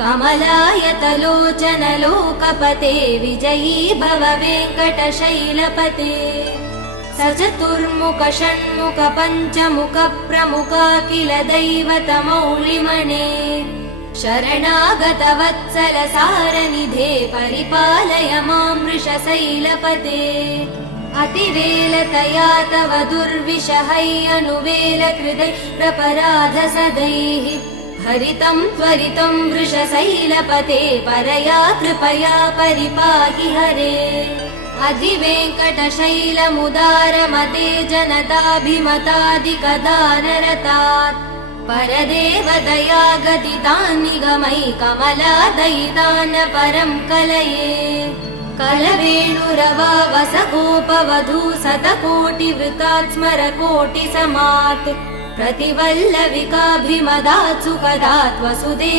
कमलायतलोचन लोकपते विजयी भव वेङ्कटशैलपते सचतुर्मुख षण्मुख पञ्चमुख प्रमुखाखिल दैवतमौलिमणे शरणागत वत्सल सारनिधे परिपालय मां वृषशैलपते अतिवेलतया तव दुर्विषहै अनुवेल कृदै प्रपराध सदैः हरितं त्वरितं वृषशैलपते परया कृपया परिपाहि हरे अधिवेङ्कटशैलमुदारमते जनताभिमतादिकदानरतात् परदेवदया गदितान् निगमै कमलादयितान् परं कलये कलवेणुरवावसगोपवधू शतकोटिवृतात् स्मरकोटिसमात् प्रतिवल्लविकाभिमदात् सुखदात् वसुदेव